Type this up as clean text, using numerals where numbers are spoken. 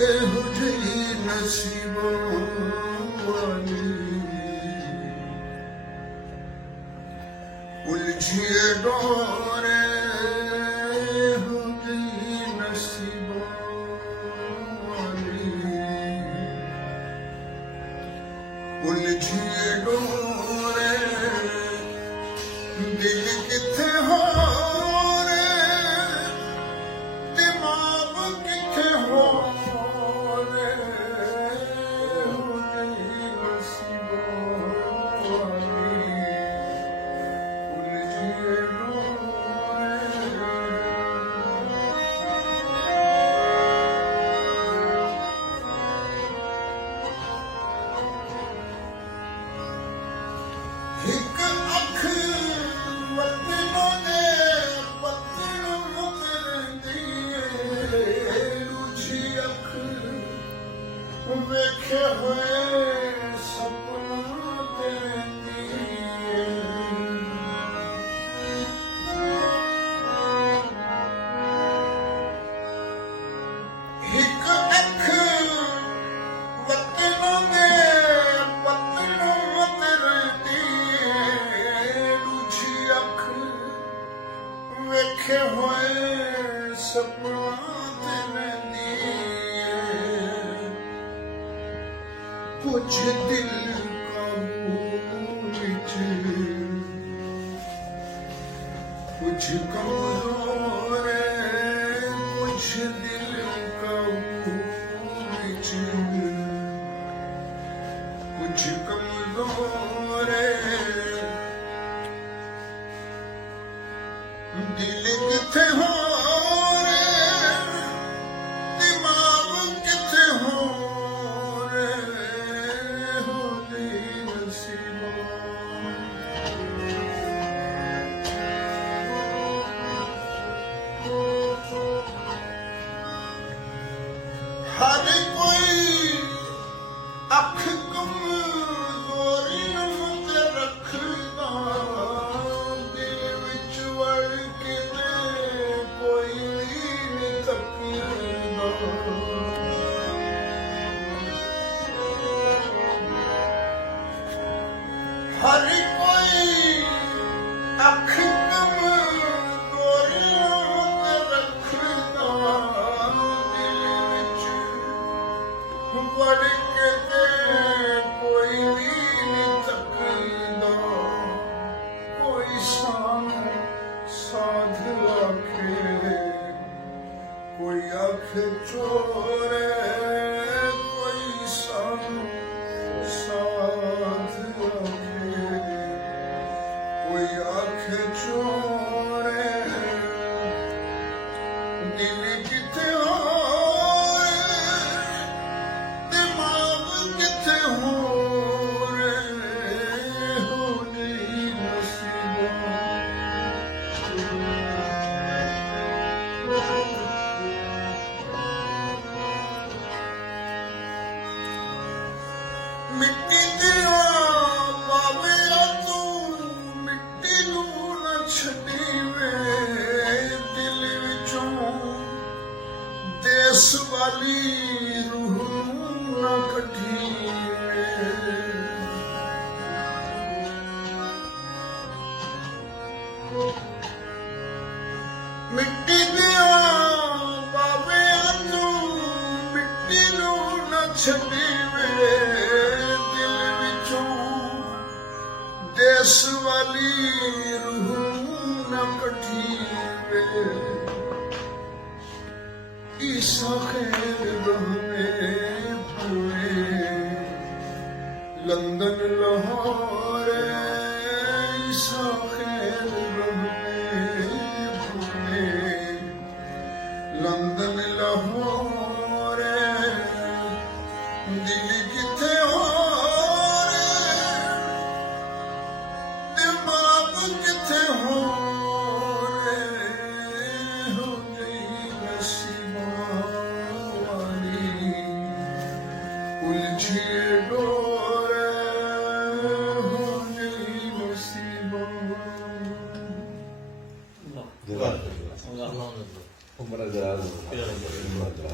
ਇਹੋ ਜਿਹੀ ਨਸੀਬਾਂ ਵਾਲੀ ਉਲਝੀਏ ਡੋਰੇ ਇਹੋ ਜਿਹੀ ਨਸੀਬਾਂ ਵਾਲੀ ਉਲਝੀਏ ਡੋਰੇ ਦਿਲ ਕਿੱਥੇ ਹੋ ਇੱਕ ਅੱਖ ਵਤਨੋਂ ਦੇ ਪੱਤਣ ਮੁਕਰਦੀ ਏ ਰੁਝੀ ਅੱਖ ਵੇਖੇ ਹੋਏ ਸੁਪਨਾ ਤੇਰੀ ਇੱਕ ਅੱਖ ਵਤਨੋਂ ਦੇ ਵੇਖੇ ਹੋਏ ਸੁਪਨਾ ਤੇ ਰਹਿੰਦੀ ਏ ਕੁਝ ਦਿਲ ਕਾਬੂ ਵਿੱਚ ਕੁਝ ਕਮਜ਼ੋਰ ਏ ਕੁਝ ਦਿਲ ਕਾਬੂ ਵਿੱਚ ਕੁਝ ਕਮਜ਼ੋਰ ਏ ਦਿਲ ਕਿੱਥੇ ਹੋ ਰੇ ਦਿਮਾਗ ਕਿੱਥੇ ਹੋ ਰੇ ਹੋਲੀ ਨਸੀਬਾਂ ਹਰ ਕੋਈ ਅੱਖ ਕਮਜ਼ੋਰੀ ਨੂੰ ਤੇ ਰੱਖਦਾ ਦਿਲ ਵਿੱਚ ਵੜ ਕੇ ਤੇ ਕੋਈ ਨਹੀਂ ਤੱਕਦਾ ਹਰ ਕੋਈ ਅੱਖ ਕਮਜ਼ੋਰੀ ਨੂੰ ਤੇ ਰੱਖਦਾ ਦਿਲ ਵਿੱਚ ਵੜ ਕੇ ਤੇ ਕੋਈ ਵੀ ਨਹੀਂ ਤੱਕਦਾ ਕੋਈ ਸਾਧ ਆਖੇ ਕੋਈ ਅੱਖ ਚੋਰੇ ਕੋਈ ਸਾਧ ਆਖੇ ਕੋਈ ਅੱਖ ਚੋਰੇ ਦਿਲ ਕਿੱਥੇ ਹੋ ਦਿਮਾਗ ਕਿੱਥੇ ਹੋ ਰੇ ਹੋਲੀ ਨਸੀਬਾਂ ਮਿੱਟੀ ਦੀਆਂ ਪਾਵੇਂਗਾ ਤੂੰ ਮਿੱਟੀ ਨੂੰ ਨਾ ਛੱਡੀ ਵੇ ਦਿਲ ਵਿੱਚੋਂ ਦੇਸ ਵਾਲੀ ਰੂਹ ਨਾ ਕੱਢੀ ਵੇ ਮਿੱਟੀ ਦੀਆਂ ਪਾਵੇਂਗਾ ਤੂੰ ਮਿੱਟੀ ਨੂੰ ਨਾ ਛੱਡੀ ਵੇ ਦਿਲ ਵਿੱਚੋਂ ਦੇਸ ਵਾਲੀ ਰੂਹ ਨਾ ਕੱਢੀ ਵੇ ਈਸਾ ਖੈਰ ਰਹਵੇ ਪੂਰੇ ਲੰਦਨ ਲਾਹੌਰ ਈਸਾ ਖੈਰ ਰਹਵੇ ਪੂਰੇ ਲੰਦਨ ਲਾਹੌਰ ਦਿਲ ਕਿੱਥੇ ਹੋ ਦਿਮਾਗ ਕਿੱਥੇ ਹੋ ਉਲਝੀਏ ਡੋਰੇ ਹੋਲੀ ਨਸੀਬਾਂ Allah. Allah. Allah.